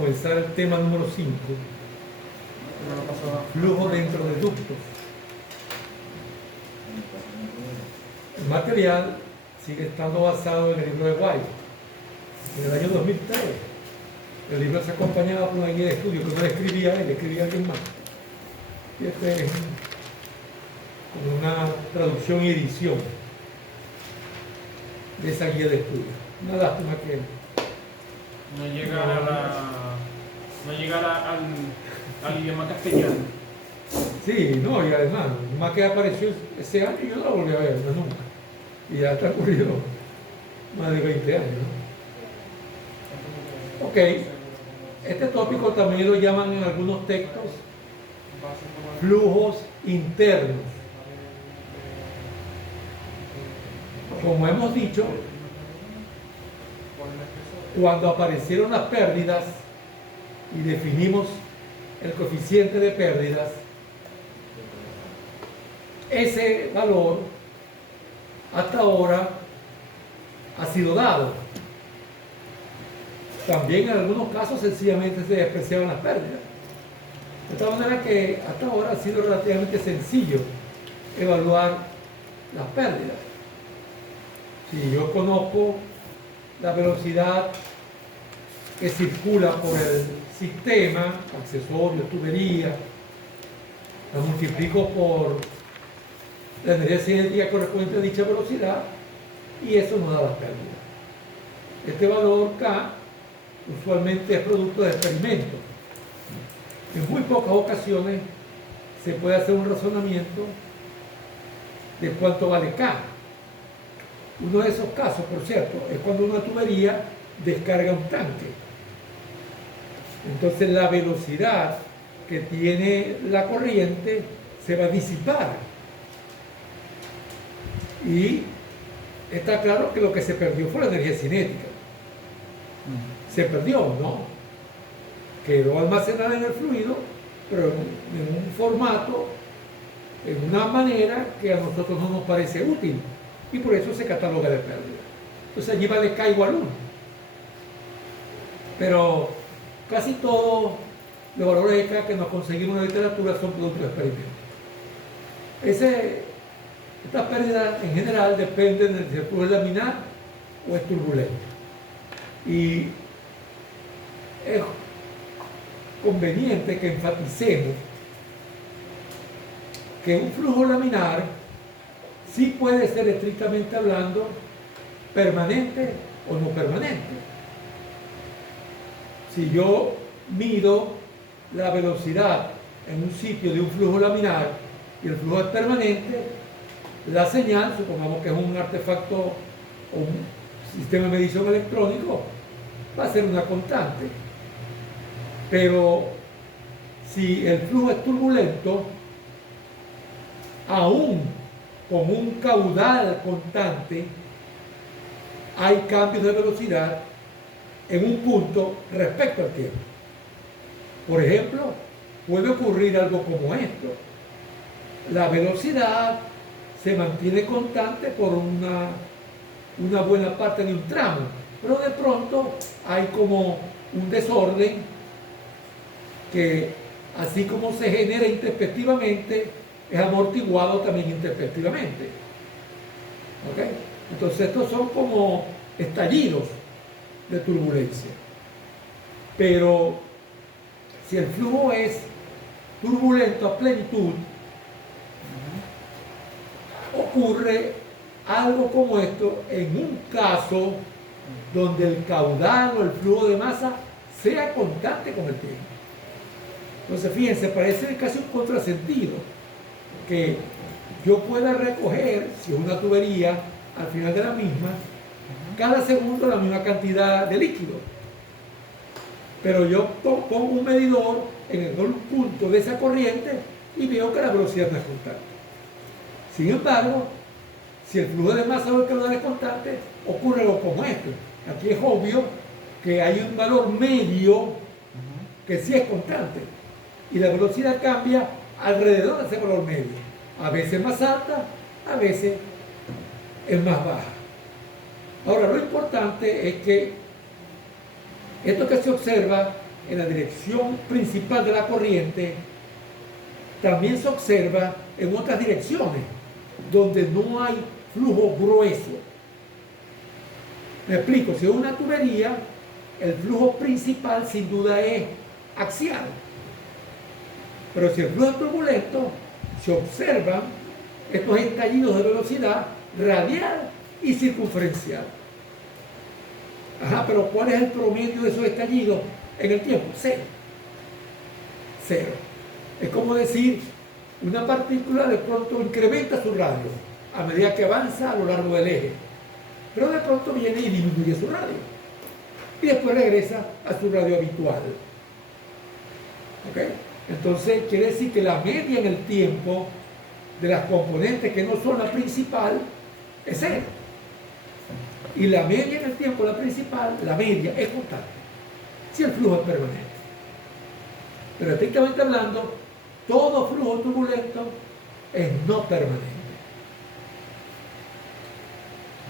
comenzar el tema número 5, flujo dentro de ductos. El material sigue estando basado en el libro de White. En el año 2003, el libro se acompañaba por una guía de estudio que no le escribía él, le escribía alguien más. Y este es como una traducción y edición de esa guía de estudio. Una lástima que no llegara al idioma castellano. sí, no, y además, más que apareció ese año, yo no la volví a ver, no, nunca. Y ya está ocurrido más de 20 años, ¿no? Ok, este tópico también lo llaman en algunos textos flujos internos. Como hemos dicho, cuando aparecieron las pérdidas y definimos el coeficiente de pérdidas, ese valor hasta ahora ha sido dado. También en algunos casos sencillamente se despreciaban las pérdidas. De tal manera que hasta ahora ha sido relativamente sencillo evaluar las pérdidas. Si yo conozco la velocidad que circula por el sistema, accesorios, tuberías, la multiplico por la energía cinética correspondiente a dicha velocidad y eso nos da las pérdidas. Este valor K usualmente es producto de experimentos. En muy pocas ocasiones se puede hacer un razonamiento de cuánto vale K. Uno de esos casos, por cierto, es cuando una tubería descarga un tanque. Entonces la velocidad que tiene la corriente se va a disipar. Y está claro que lo que se perdió fue la energía cinética. Se perdió, ¿no? Quedó almacenada en el fluido, pero en un formato, en una manera que a nosotros no nos parece útil. Y por eso se cataloga de pérdida. Entonces allí vale K igual 1. Pero casi todos los valores de K que nos conseguimos en la literatura son productos de experimentos. Estas pérdidas en general dependen de si el flujo es laminar o es turbulento. Y es conveniente que enfaticemos que un flujo laminar sí puede ser estrictamente hablando permanente o no permanente. Si yo mido la velocidad en un sitio de un flujo laminar y el flujo es permanente, la señal, supongamos que es un artefacto o un sistema de medición electrónico, va a ser una constante. Pero si el flujo es turbulento, aún con un caudal constante, hay cambios de velocidad en un punto respecto al tiempo. Por ejemplo, puede ocurrir algo como esto. La velocidad se mantiene constante por una buena parte de un tramo, pero de pronto hay como un desorden que, así como se genera introspectivamente, es amortiguado también introspectivamente. ¿Ok? Entonces estos son como estallidos de turbulencia. Pero si el flujo es turbulento a plenitud, ocurre algo como esto en un caso donde el caudal o el flujo de masa sea constante con el tiempo. Entonces fíjense, parece casi un contrasentido que yo pueda recoger, si es una tubería, al final de la misma, cada segundo la misma cantidad de líquido. Pero yo pongo un medidor en el punto de esa corriente y veo que la velocidad no es constante. Sin embargo, si el flujo de masa o el caudal es constante, ocurre algo como esto. Aquí es obvio que hay un valor medio que sí es constante y la velocidad cambia alrededor de ese valor medio. A veces más alta, a veces es más baja. Ahora, lo importante es que esto que se observa en la dirección principal de la corriente, también se observa en otras direcciones, donde no hay flujo grueso. Me explico, si es una tubería, el flujo principal sin duda es axial. Pero si el flujo es turbulento, se observan estos estallidos de velocidad radial y circunferencial. Ajá, pero ¿cuál es el promedio de esos estallidos en el tiempo? Cero. Cero. Es como decir, una partícula de pronto incrementa su radio a medida que avanza a lo largo del eje, pero de pronto viene y disminuye su radio y después regresa a su radio habitual. ¿Ok? Entonces quiere decir que la media en el tiempo de las componentes que no son la principal es cero. Y la media en el tiempo, la principal, la media es constante, si el flujo es permanente. Pero estrictamente hablando, todo flujo turbulento es no permanente.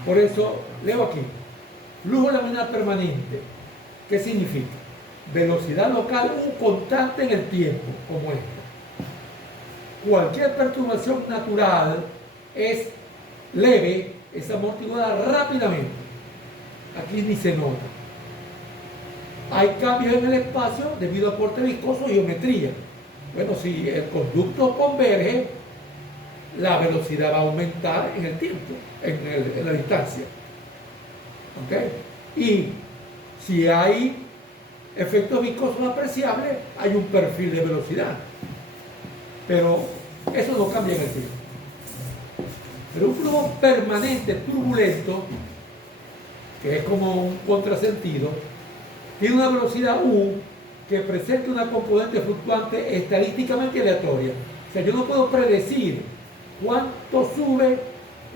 Por eso, leo aquí, flujo laminar permanente. ¿Qué significa? Velocidad local U constante en el tiempo, como esto. Cualquier perturbación natural es leve, es amortiguada rápidamente. Aquí ni se nota. Hay cambios en el espacio debido a aporte viscoso y geometría. Bueno, si el conducto converge, la velocidad va a aumentar en el tiempo, en la distancia. ¿Ok? Y si hay efectos viscosos apreciables, hay un perfil de velocidad. Pero eso no cambia en el tiempo. Pero un flujo permanente, turbulento, que es como un contrasentido, tiene una velocidad U que presenta una componente fluctuante estadísticamente aleatoria. O sea, yo no puedo predecir cuánto sube,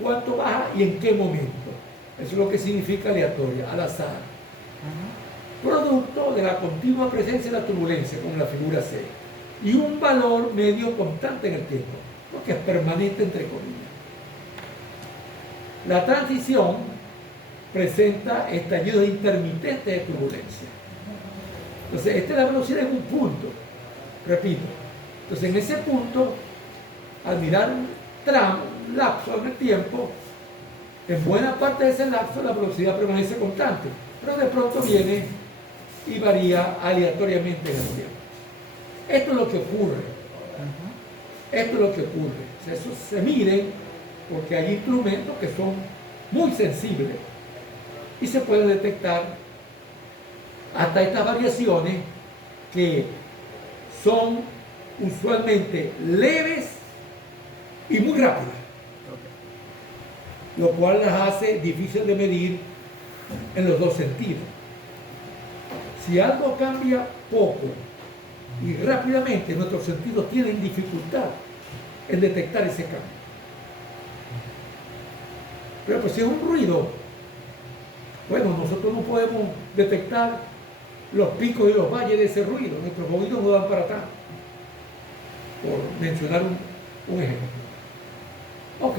cuánto baja y en qué momento. Eso es lo que significa aleatoria, al azar. Producto de la continua presencia de la turbulencia, como la figura C. Y un valor medio constante en el tiempo, porque es permanente entre comillas. La transición presenta estallidos intermitentes de turbulencia. Entonces, esta es la velocidad en un punto, repito. Entonces, en ese punto, al mirar un tramo, un lapso en el tiempo, en buena parte de ese lapso la velocidad permanece constante, pero de pronto viene y varía aleatoriamente en el tiempo. Esto es lo que ocurre. Esto es lo que ocurre. O sea, eso se mide porque hay instrumentos que son muy sensibles y se puede detectar hasta estas variaciones que son usualmente leves y muy rápidas, lo cual las hace difícil de medir en los dos sentidos. Si algo cambia poco y rápidamente, nuestros sentidos tienen dificultad en detectar ese cambio. Pero pues si es un ruido, bueno, nosotros no podemos detectar los picos y los valles de ese ruido, nuestros oídos no dan para atrás, por mencionar un ejemplo. Ok.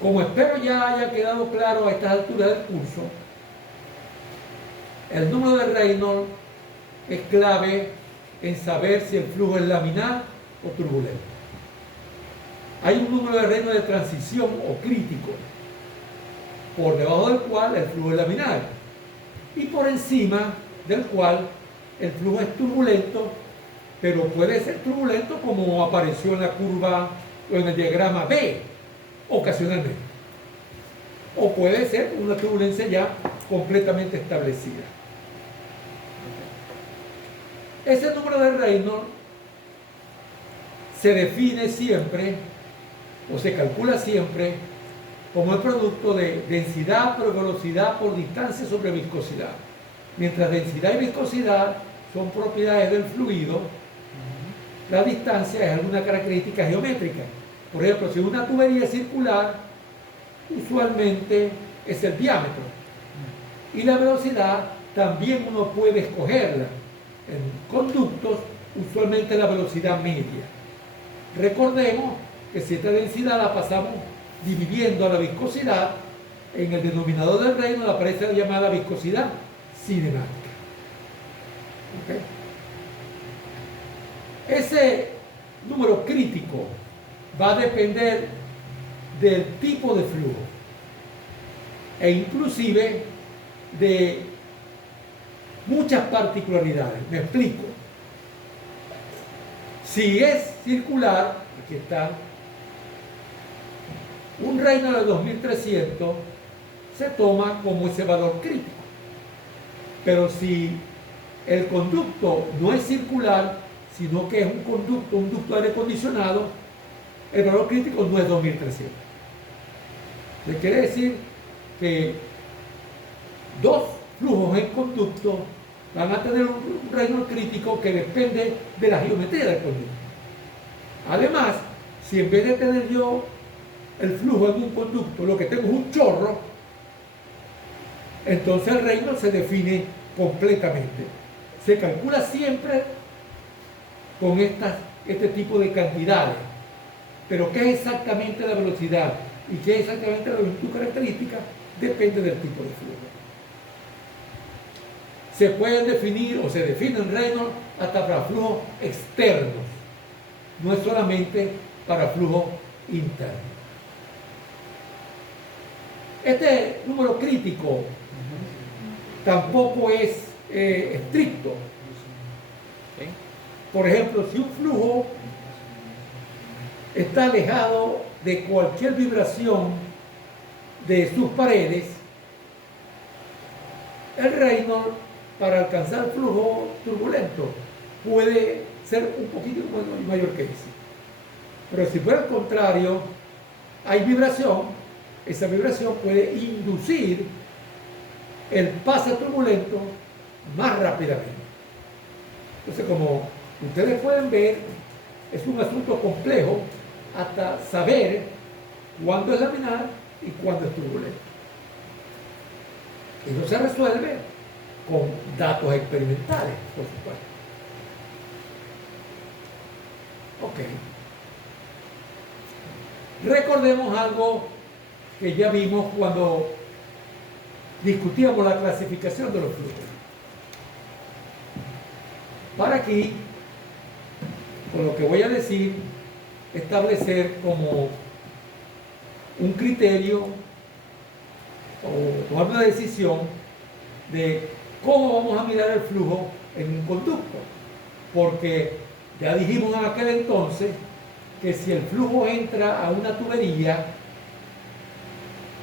Como espero ya haya quedado claro a estas alturas del curso, el número de Reynolds es clave en saber si el flujo es laminar o turbulento. Hay un número de Reynolds de transición o crítico, por debajo del cual el flujo es laminar y por encima del cual el flujo es turbulento, pero puede ser turbulento como apareció en la curva o en el diagrama B ocasionalmente, o puede ser una turbulencia ya completamente establecida. Ese número de Reynolds se define siempre o se calcula siempre como el producto de densidad por velocidad por distancia sobre viscosidad. Mientras densidad y viscosidad son propiedades del fluido, la distancia es alguna característica geométrica. Por ejemplo, si una tubería es circular, usualmente es el diámetro. Y la velocidad también uno puede escogerla. En conductos, usualmente la velocidad media. Recordemos que si esta densidad la pasamos dividiendo a la viscosidad, en el denominador del Reynolds aparece la llamada viscosidad cinemática. ¿Okay? Ese número crítico va a depender del tipo de flujo e inclusive de muchas particularidades. Me explico. Si es circular, aquí está, un Reynolds de 2300 se toma como ese valor crítico. Pero si el conducto no es circular, sino que es un ducto de aire acondicionado, el valor crítico no es 2300. Le quiere decir que dos flujos en conducto van a tener un Reynolds crítico que depende de la geometría del conducto. Además, si en vez de tener yo el flujo en un conducto, lo que tengo es un chorro, entonces el Reynolds se define completamente. Se calcula siempre con este tipo de cantidades. Pero ¿qué es exactamente la velocidad y qué es exactamente la longitud característica? Depende del tipo de flujo. Se pueden definir o se definen Reynolds hasta para flujos externos, no es solamente para flujos internos. Este número crítico tampoco es estricto. Por ejemplo, si un flujo está alejado de cualquier vibración de sus paredes, el Reynolds, para alcanzar el flujo turbulento, puede ser un poquito mayor que ese. Pero si fuera al contrario, hay vibración, esa vibración puede inducir el pase turbulento más rápidamente. Entonces, como ustedes pueden ver, es un asunto complejo hasta saber cuándo es laminar y cuándo es turbulento. Eso se resuelve con datos experimentales, por supuesto. Ok. Recordemos algo que ya vimos cuando discutíamos la clasificación de los flujos. Para aquí, con lo que voy a decir, establecer como un criterio o tomar una decisión de cómo vamos a mirar el flujo en un conducto. Porque ya dijimos en aquel entonces que si el flujo entra a una tubería,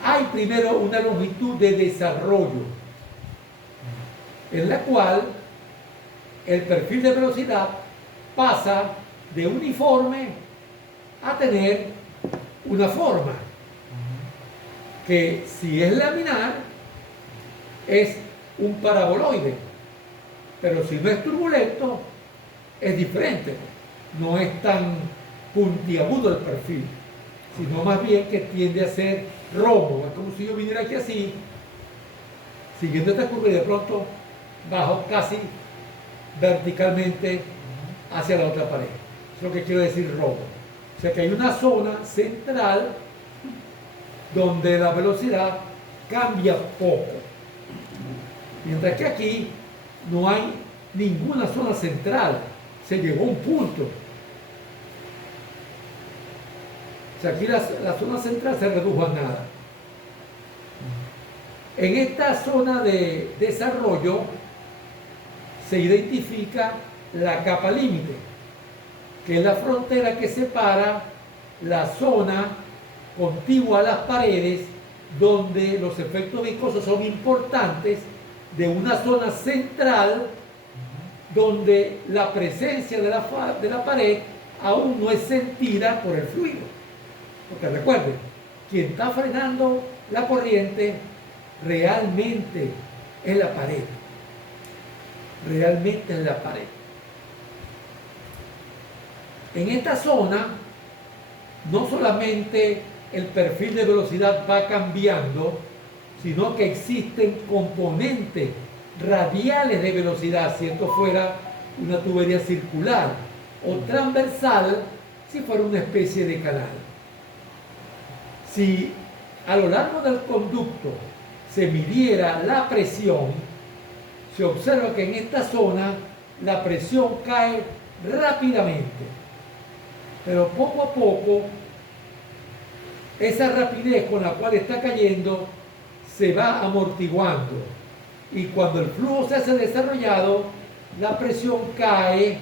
hay primero una longitud de desarrollo en la cual el perfil de velocidad pasa de uniforme a tener una forma que, si es laminar, es un paraboloide, pero si no es turbulento es diferente, no es tan puntiagudo el perfil, sino más bien que tiende a ser romo. Es como si yo viniera aquí así, siguiendo esta curva, y de pronto bajo casi verticalmente hacia la otra pared. Es lo que quiero decir romo. O sea que hay una zona central donde la velocidad cambia poco, mientras que aquí no hay ninguna zona central, se llegó a un punto. O sea, aquí la zona central se redujo a nada. En esta zona de desarrollo se identifica la capa límite, que es la frontera que separa la zona contigua a las paredes, donde los efectos viscosos son importantes, de una zona central donde la presencia de la pared aún no es sentida por el fluido. Porque recuerden, quien está frenando la corriente realmente es la pared. Realmente es la pared. En esta zona, no solamente el perfil de velocidad va cambiando, sino que existen componentes radiales de velocidad, si esto fuera una tubería circular, o transversal, si fuera una especie de canal. Si a lo largo del conducto se midiera la presión, se observa que en esta zona la presión cae rápidamente, pero poco a poco esa rapidez con la cual está cayendo se va amortiguando, y cuando el flujo se hace desarrollado, la presión cae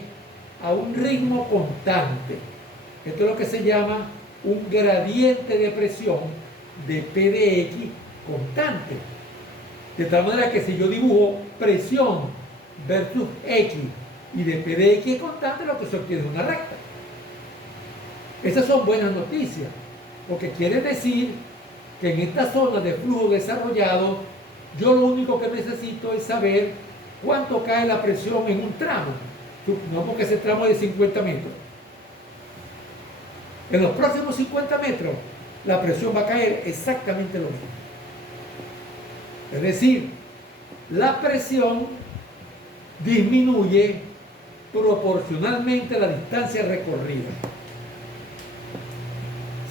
a un ritmo constante. Esto es lo que se llama un gradiente de presión de P de X constante. De tal manera que si yo dibujo presión versus X y de P de X constante, lo que se obtiene es una recta. Esas son buenas noticias, porque quiere decir que en esta zona de flujo desarrollado, yo lo único que necesito es saber cuánto cae la presión en un tramo. Supongamos que ese tramo es de 50 metros. En los próximos 50 metros, la presión va a caer exactamente lo mismo. Es decir, la presión disminuye proporcionalmente a la distancia recorrida.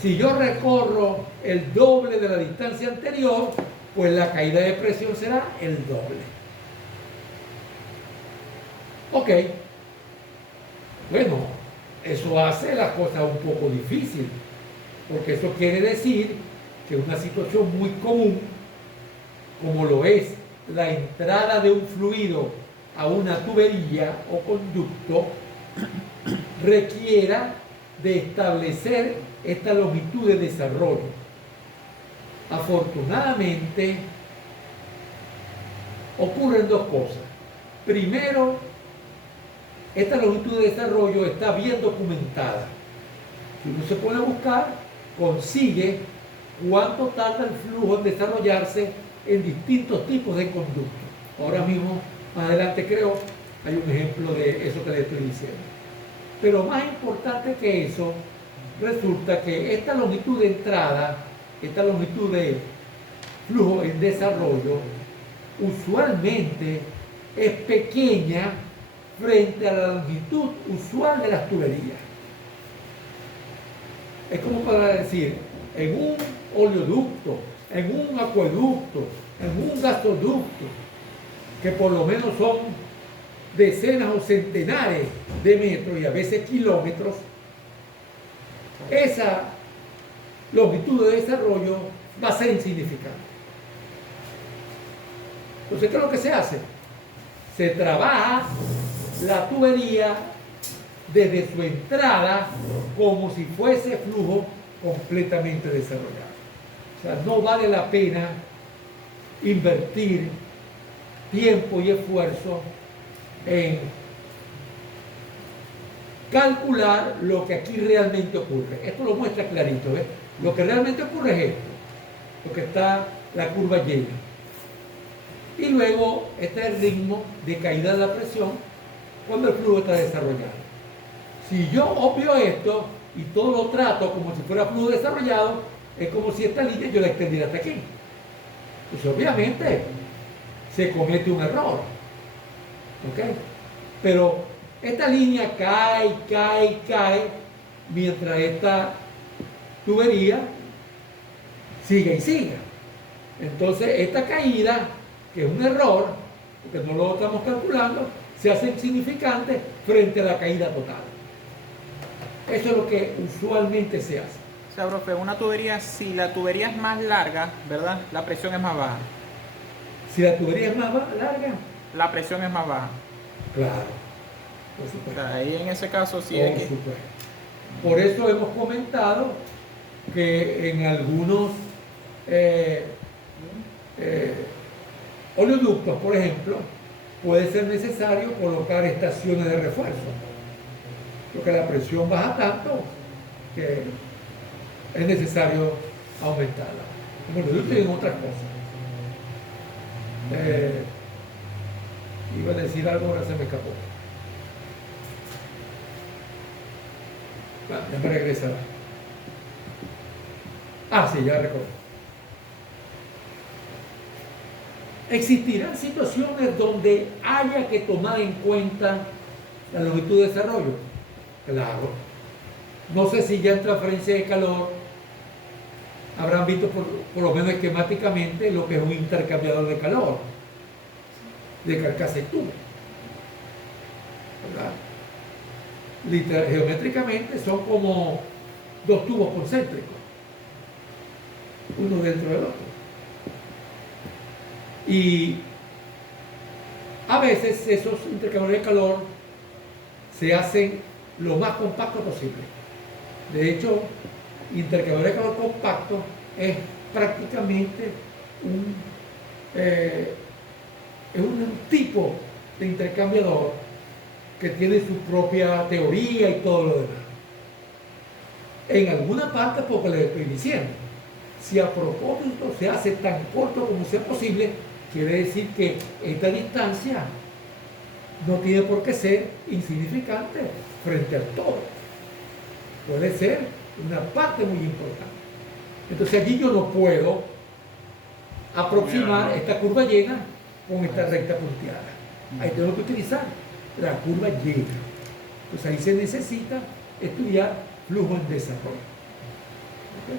Si yo recorro el doble de la distancia anterior, pues la caída de presión será el doble. Ok. Bueno, eso hace la cosa un poco difícil, porque eso quiere decir que una situación muy común, como lo es la entrada de un fluido a una tubería o conducto, requiera de establecer esta longitud de desarrollo. Afortunadamente, ocurren dos cosas. Primero, esta longitud de desarrollo está bien documentada. Si uno se pone a buscar, consigue cuánto tarda el flujo en desarrollarse en distintos tipos de conductos. Ahora mismo, más adelante creo, hay un ejemplo de eso que le estoy diciendo. Pero más importante que eso, resulta que esta longitud de entrada, esta longitud de flujo en desarrollo, usualmente es pequeña frente a la longitud usual de las tuberías. Es como para decir, en un oleoducto, en un acueducto, en un gasoducto, que por lo menos son decenas o centenares de metros y a veces kilómetros, esa longitud de desarrollo va a ser insignificante. Entonces, ¿qué es lo que se hace? Se trabaja la tubería desde su entrada como si fuese flujo completamente desarrollado. O sea, no vale la pena invertir tiempo y esfuerzo en calcular lo que aquí realmente ocurre. Esto lo muestra clarito, ¿ves? Lo que realmente ocurre es esto, lo que está la curva llena. Y luego este es el ritmo de caída de la presión cuando el flujo está desarrollado. Si yo obvio esto y todo lo trato como si fuera flujo desarrollado, es como si esta línea yo la extendiera hasta aquí. Pues obviamente se comete un error. ¿Ok? Pero esta línea cae, cae, cae, mientras esta tubería sigue y sigue. Entonces esta caída, que es un error, porque no lo estamos calculando, se hace insignificante frente a la caída total. Eso es lo que usualmente se hace. O sea, profe, una tubería, si la tubería es más larga, ¿verdad? La presión es más baja. Si la tubería es más larga, La presión es más baja. claro, por O supuesto. sea, ahí en ese caso sí Por es que... supuesto. Por eso hemos comentado que en algunos oleoductos, por ejemplo, puede ser necesario colocar estaciones de refuerzo, porque la presión baja tanto que es necesario aumentarla. En oleoductos y en otras cosas. Iba a decir algo, ahora se me escapó. Bueno, ya me regresará. Ah, sí, ya recuerdo. Existirán situaciones donde haya que tomar en cuenta la longitud de desarrollo. Claro. No sé si ya en transferencia de calor habrán visto por lo menos esquemáticamente lo que es un intercambiador de calor, de carcasa y tubo, ¿verdad? Geométricamente son como dos tubos concéntricos, uno dentro del otro. Y a veces esos intercambiadores de calor se hacen lo más compacto posible. De hecho, intercambiador de calor compacto es prácticamente es un tipo de intercambiador que tiene su propia teoría y todo lo demás. En alguna parte, porque les estoy diciendo, si a propósito se hace tan corto como sea posible, quiere decir que esta distancia no tiene por qué ser insignificante frente al todo. Puede ser una parte muy importante. Entonces aquí yo no puedo aproximar esta curva llena con esta recta punteada. Ahí tengo que utilizar la curva llena. Pues ahí se necesita estudiar flujo en desarrollo. ¿Okay?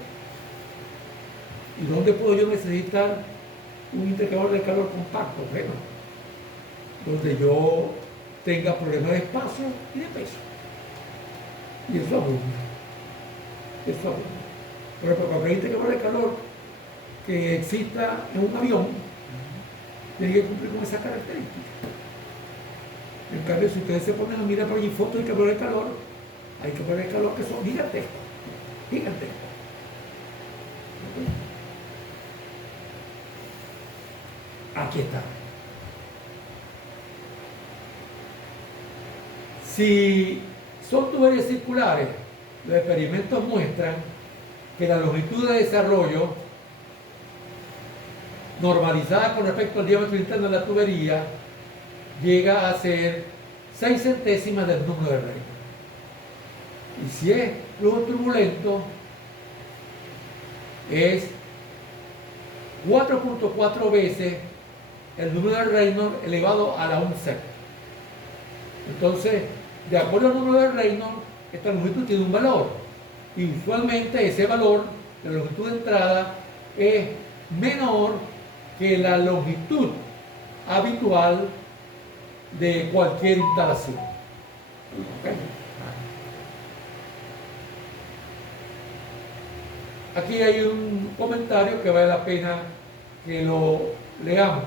¿Y dónde puedo yo necesitar un intercambiador de calor compacto? Bueno, donde yo tenga problemas de espacio y de peso. Y eso abunda. Eso abunda. Por ejemplo, cualquier intercambiador de calor que exista en un avión tiene que cumplir con esa característica. En cambio, si ustedes se ponen a mirar por allí fotos de intercambiadores de calor, hay intercambiadores de calor que son gigantescos. Gigantescos. Aquí está. Si son tuberías circulares, los experimentos muestran que la longitud de desarrollo normalizada con respecto al diámetro interno de la tubería llega a ser 6 centésimas del número de Reynolds. Y si es flujo turbulento, es 4.4 veces el número de Reynolds elevado a la 1/6. Entonces, de acuerdo al número de Reynolds, esta longitud tiene un valor. Y usualmente ese valor, la longitud de entrada, es menor que la longitud habitual de cualquier instalación. ¿Okay? Aquí hay un comentario que vale la pena que lo leamos.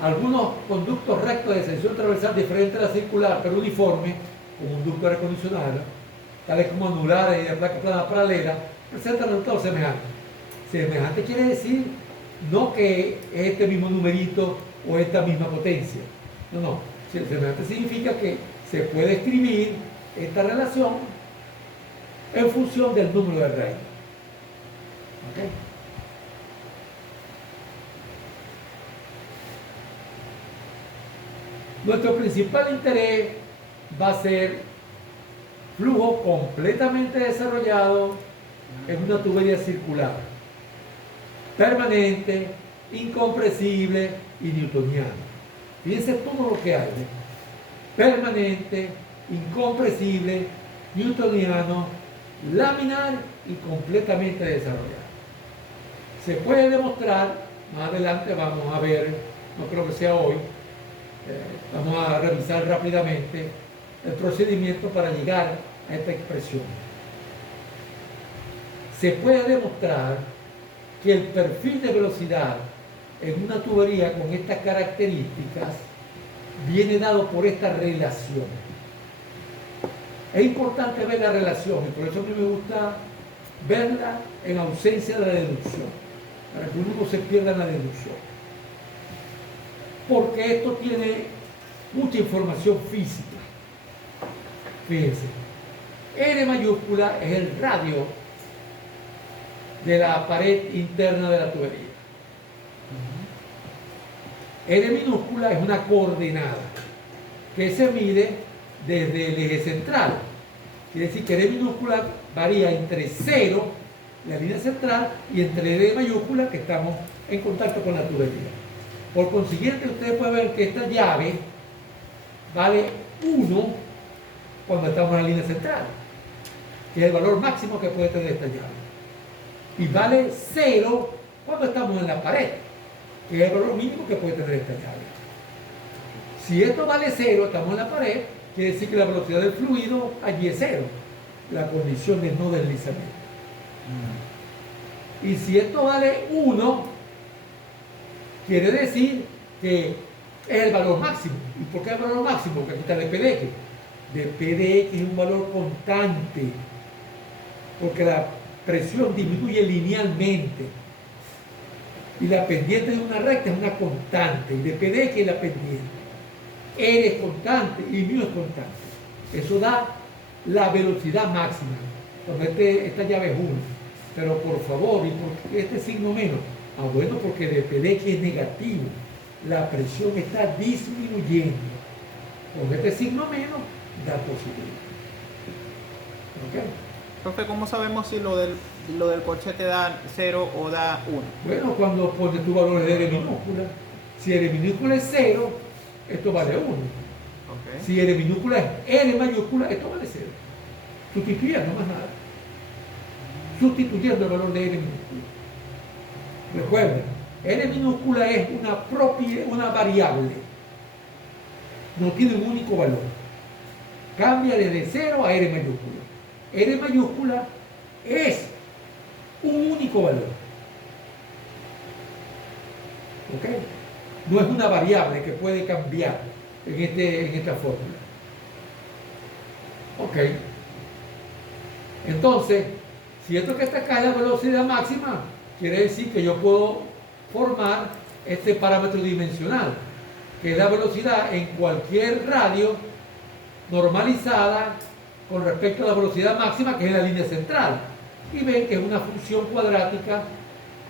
Algunos conductos rectos de sección transversal diferente a la circular, pero uniforme, como un ducto de aire acondicionado, tales como anulares y de placa plana paralela, presentan resultados semejantes. Semejante quiere decir no que es este mismo numerito o esta misma potencia. No, no. Semejante significa que se puede escribir esta relación en función del número de Reynolds. ¿Okay? Nuestro principal interés va a ser flujo completamente desarrollado en una tubería circular, permanente, incompresible y newtoniano. Fíjense todo lo que hay. Permanente, incompresible, newtoniano, laminar y completamente desarrollado. Se puede demostrar, más adelante vamos a ver, no creo que sea hoy, vamos a revisar rápidamente el procedimiento para llegar a esta expresión. Se puede demostrar que el perfil de velocidad en una tubería con estas características viene dado por esta relación. Es importante ver la relación y por eso a mí me gusta verla en ausencia de la deducción, para que uno no se pierda en la deducción. Porque esto tiene mucha información física. Fíjense, R mayúscula es el radio de la pared interna de la tubería. R minúscula es una coordenada que se mide desde el eje central. Quiere decir que R minúscula varía entre 0, la línea central, y entre R mayúscula, que estamos en contacto con la tubería. Por consiguiente, ustedes pueden ver que esta llave vale 1 cuando estamos en la línea central, que es el valor máximo que puede tener esta llave. y vale 0 cuando estamos en la pared, que es el valor mínimo que puede tener esta llave. Si esto vale 0, estamos en la pared, quiere decir que la velocidad del fluido allí es 0, la condición de no deslizamiento. Y si esto vale 1, quiere decir que es el valor máximo. ¿Y por qué el valor máximo? Porque aquí está el dPdx. dPdx es un valor constante, porque la presión disminuye linealmente. Y la pendiente de una recta es una constante. Y dPdx es la pendiente. R es constante y μ es constante. Eso da la velocidad máxima. Entonces esta llave es 1. Pero por favor, ¿y por qué este signo menos? Bueno, porque dPdx es negativo. La presión está disminuyendo. Con este signo menos da positivo. ¿Ok? Profe, ¿cómo sabemos si lo del corchete da 0 o da 1? Bueno, cuando pones tu valor de R minúscula, si R minúscula es 0, esto vale 1. Okay. Si R minúscula es R mayúscula, esto vale 0. Sustituyendo más nada. Sustituyendo el valor de R minúscula. Recuerden, R minúscula es una variable. No tiene un único valor. Cambia desde 0 a R mayúscula. R mayúscula es un único valor. ¿Ok? No es una variable que puede cambiar en esta fórmula. Ok. Entonces, si esto que está acá es la velocidad máxima, quiere decir que yo puedo formar este parámetro dimensional, que es la velocidad en cualquier radio normalizada con respecto a la velocidad máxima, que es la línea central. Y ven que es una función cuadrática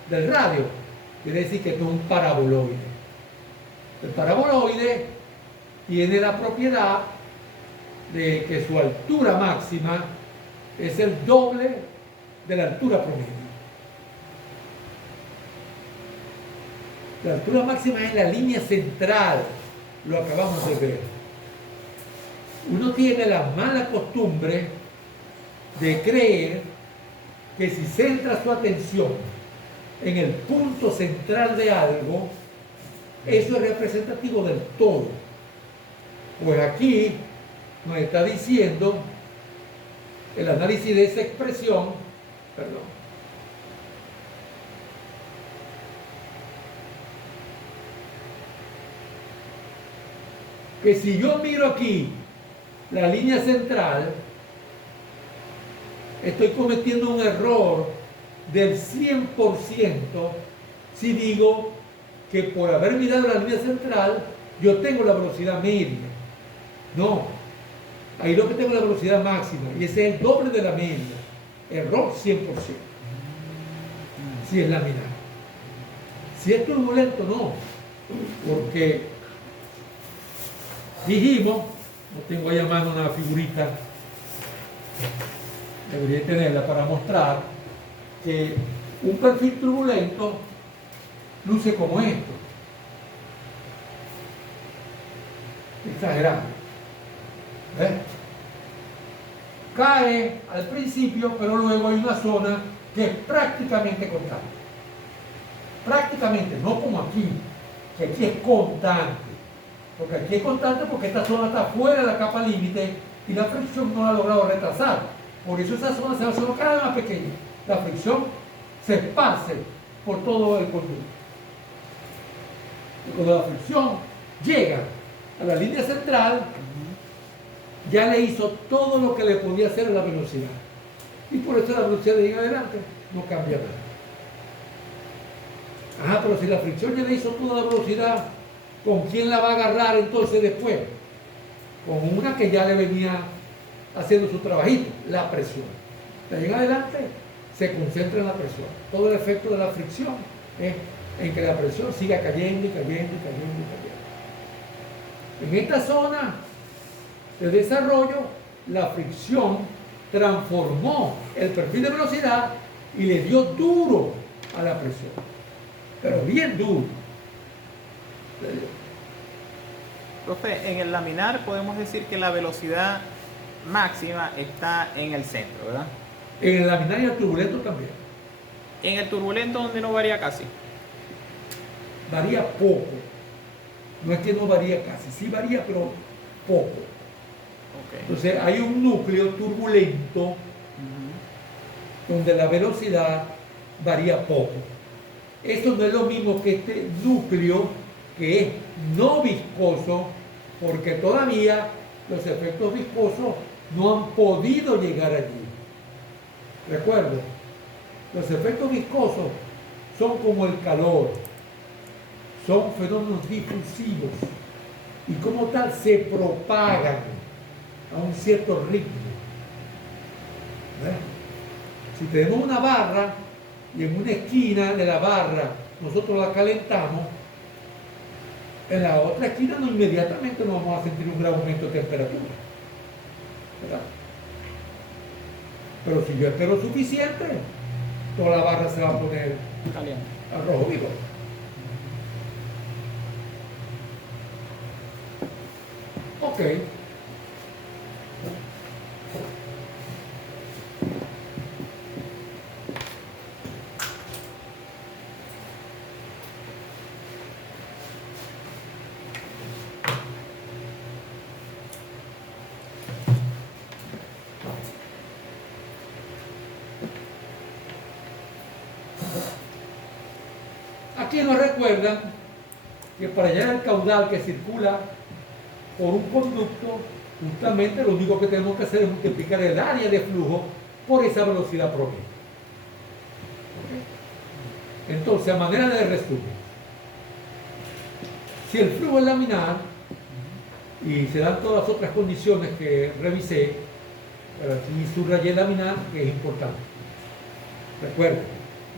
del radio. Quiere decir que esto es un paraboloide. El paraboloide tiene la propiedad de que su altura máxima es el doble de la altura promedio. La altura máxima es la línea central, lo acabamos de ver. Uno tiene la mala costumbre de creer que si centra su atención en el punto central de algo, eso es representativo del todo. Pues aquí nos está diciendo el análisis de esa expresión, perdón, que si yo miro aquí la línea central, estoy cometiendo un error del 100% si digo que por haber mirado la línea central yo tengo la velocidad media. No, ahí lo que tengo es la velocidad máxima y ese es el doble de la media. Error 100%. Si es laminar. Si es turbulento, no, porque dijimos, no tengo ahí a mano una figurita, debería tenerla para mostrar que un perfil turbulento luce como esto, exagerado. ¿Ves? Cae al principio, pero luego hay una zona que es prácticamente constante. Prácticamente, no como aquí, que aquí es constante. Porque aquí es constante porque esta zona está fuera de la capa límite y la fricción no la ha logrado retrasar. Por eso esa zona se va haciendo cada vez más pequeña. La fricción se esparce por todo el conducto. Y cuando la fricción llega a la línea central, ya le hizo todo lo que le podía hacer a la velocidad. Y por eso la velocidad de ahí en adelante no cambia nada. Pero si la fricción ya le hizo toda la velocidad, ¿con quién la va a agarrar entonces después? Con una que ya le venía haciendo su trabajito, la presión. De ahí en adelante se concentra en la presión. Todo el efecto de la fricción es en que la presión siga cayendo y cayendo y cayendo y cayendo. En esta zona de desarrollo, la fricción transformó el perfil de velocidad y le dio duro a la presión, pero bien duro. Profe, en el laminar podemos decir que la velocidad máxima está en el centro, ¿verdad? En el laminar y el turbulento también. En el turbulento donde no varía casi. Varía poco. No es que no varía casi, sí varía, pero poco. Ok. Entonces hay un núcleo turbulento Ujú. donde la velocidad varía poco. Esto no es lo mismo que este núcleo que es no viscoso, porque todavía los efectos viscosos no han podido llegar allí. Recuerdo, los efectos viscosos son como el calor, son fenómenos difusivos y como tal se propagan a un cierto ritmo. ¿Ves? Si tenemos una barra y en una esquina de la barra nosotros la calentamos, en la otra esquina no inmediatamente nos vamos a sentir un gran aumento de temperatura, ¿verdad? Pero si yo espero suficiente, toda la barra se va a poner Caliente. al rojo vivo. Ok. Aquí nos recuerdan que para llegar al caudal que circula por un conducto, justamente lo único que tenemos que hacer es multiplicar el área de flujo por esa velocidad promedio. ¿Ok? Entonces, a manera de resumen, si el flujo es laminar y se dan todas las otras condiciones que revisé, pero aquí subrayé laminar, que es importante. Recuerden,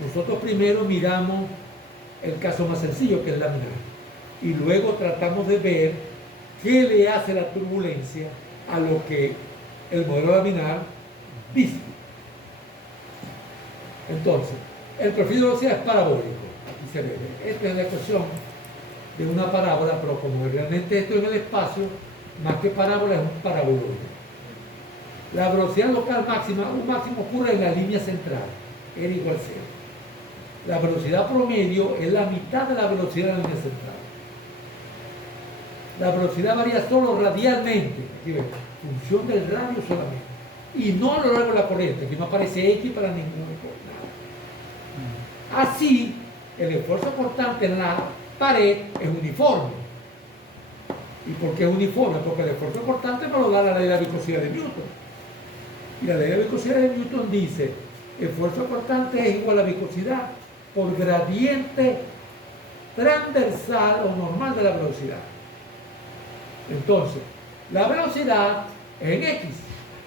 nosotros primero miramos el caso más sencillo, que es laminar, y luego tratamos de ver qué le hace la turbulencia a lo que el modelo laminar dice. Entonces, el perfil de velocidad es parabólico. Aquí se ve. Esta es la ecuación de una parábola, pero como realmente esto en el espacio, más que parábola es un paraboloide. La velocidad local máxima, un máximo ocurre en la línea central, R igual 0. La velocidad promedio es la mitad de la velocidad de la línea central. La velocidad varía solo radialmente, aquí ven, función del radio solamente, y no a lo largo de la corriente, que no aparece X para ningún nada. Así, el esfuerzo cortante en la pared es uniforme. ¿Y por qué es uniforme? Porque el esfuerzo cortante me lo da la ley de la viscosidad de Newton. Y la ley de la viscosidad de Newton dice: esfuerzo cortante es igual a viscosidad por gradiente transversal o normal de la velocidad. Entonces, la velocidad es en X.